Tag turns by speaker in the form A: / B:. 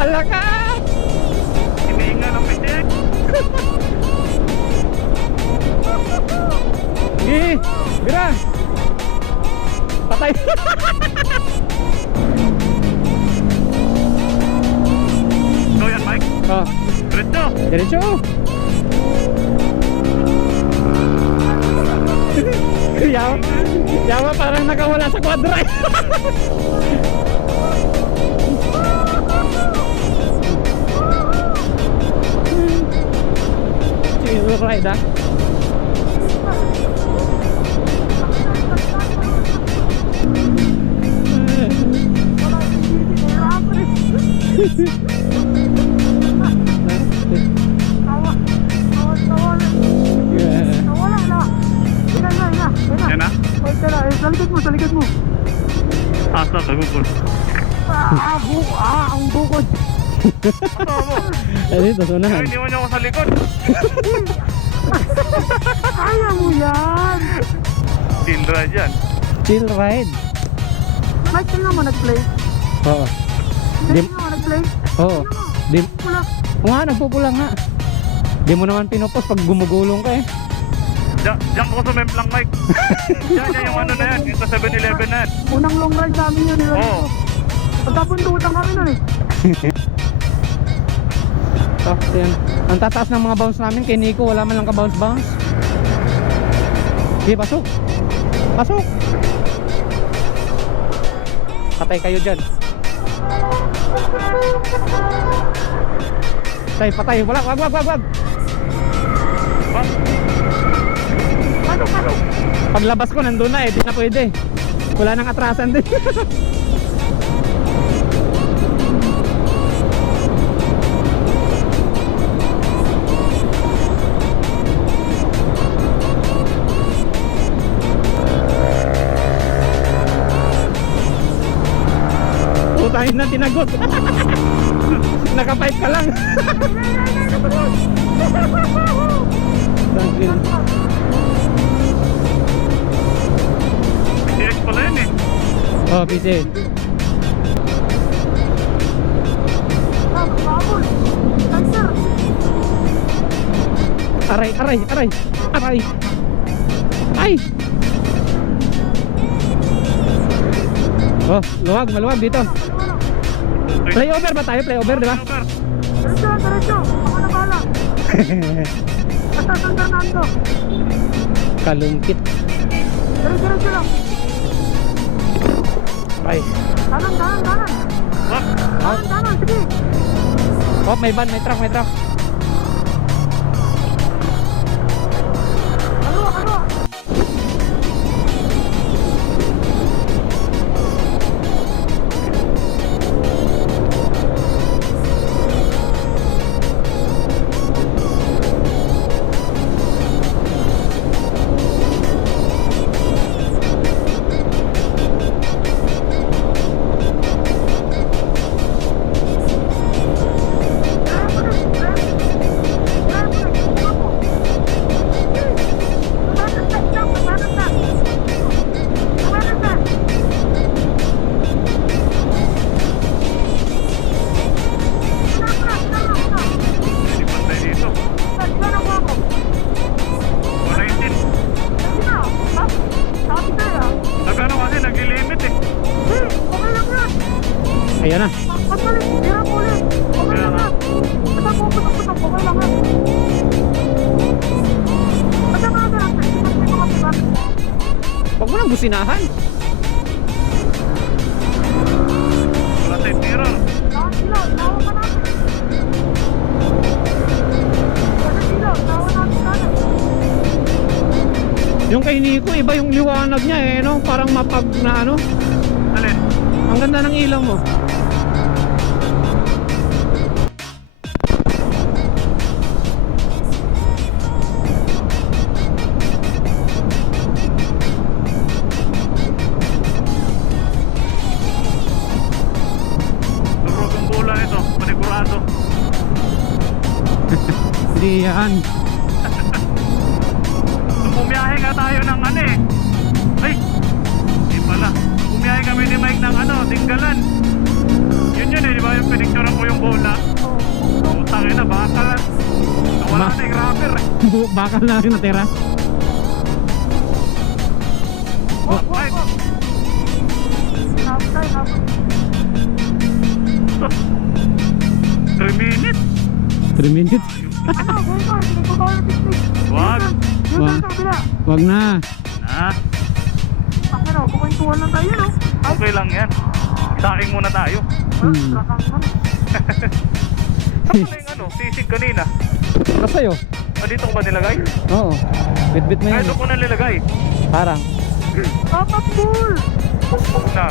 A: Alakas!
B: Hinihinga ng pitik.
A: Sige, bira. Patay.
B: Ikaw yan, Mike.
A: oh,
B: Diretso.
A: diretso. Yawa, yawa parang nakawala sa quadra. Ah. Yeah.
B: Yan na.
C: Sa likod mo, sa likod mo.
B: Asa ka, Google.
C: Ah, bu ah, ang bukod.
A: Ay, ito
B: Ay,
A: sunahan.
B: iniwan niyo ako sa likod.
C: Kaya mo yan.
B: Chill ride yan.
A: Chill ride.
C: Mike, tingnan mo nag-play.
A: Oo. Dim-
C: tingnan mo nag-play.
A: Oo. Di,
C: Pula.
A: o nga, nagpupula nga. Di mo naman pinupos pag gumugulong ka eh.
B: Diyan, diyan ko sumemplang, Mike. Diyan, yan yung ano na yan. Yung sa 7-Eleven na yan.
C: Unang long ride namin yun. nila
B: Oo.
C: dito. Pagkapuntutan kami nun eh.
A: So, yan. Ang tataas ng mga bounce namin kay Nico, wala man lang ka-bounce-bounce. Sige, pasok. Pasok. Patay kayo dyan. Patay, patay. Wala, wag, wag, wag, wag.
B: Ba?
A: Paglabas ko, nandun na eh. Di na pwede. Wala nang atrasan din. Putahin na tinagot. Nakapipe ka lang. Tangin.
B: PTX pala yan eh.
A: Oh.
C: Ah, sir.
A: Aray, aray, aray. Aray. Ay. Oh, luwag, maluwag dito. Playover ba tayo? Playover, di ba?
C: Diretso, diretso. Ako na bala. Basta San Fernando.
A: Kalungkit.
C: Diretso, diretso lang.
A: Ay.
C: Danan, danan.
B: Wag.
C: Danan, danan. Sige.
A: Oh, may van, may truck, may truck.
B: Mirror.
A: Yung kay Nico, iba yung liwanag niya eh, no? Parang mapag na ano.
B: Alin?
A: Ang ganda ng ilaw mo. Hindi yan.
B: Bumiyahe nga tayo ng ano eh. Ay! Hindi pala. Bumiyahe kami ni Mike ng ano, Tinggalan. Yun yun eh, di ba? Yung pinicturean ko yung bola. Putang ina, baka. Wala
A: Ma-
B: na yung rapper eh.
A: Bakal na rin natira.
C: Wag,
B: Ay.
C: wag, wag. Hinabot tayo, hinabot.
B: 3 minutes.
A: 3 minutes.
B: Wag.
C: Yun
A: Wag. Wag na.
B: Ah,
C: Ang ano, kukwentuhan lang tayo, no? Ay,
B: okay lang yan. Saing muna tayo.
A: Hmm.
B: Saan pala yung ano, sisig kanina?
A: Basta sa'yo.
B: Ah, dito ko ba nilagay?
A: Oo. Bit-bit mo
B: Ay,
A: yan.
B: doon ko na nilagay.
A: Parang.
C: Papa Pool!
B: Na.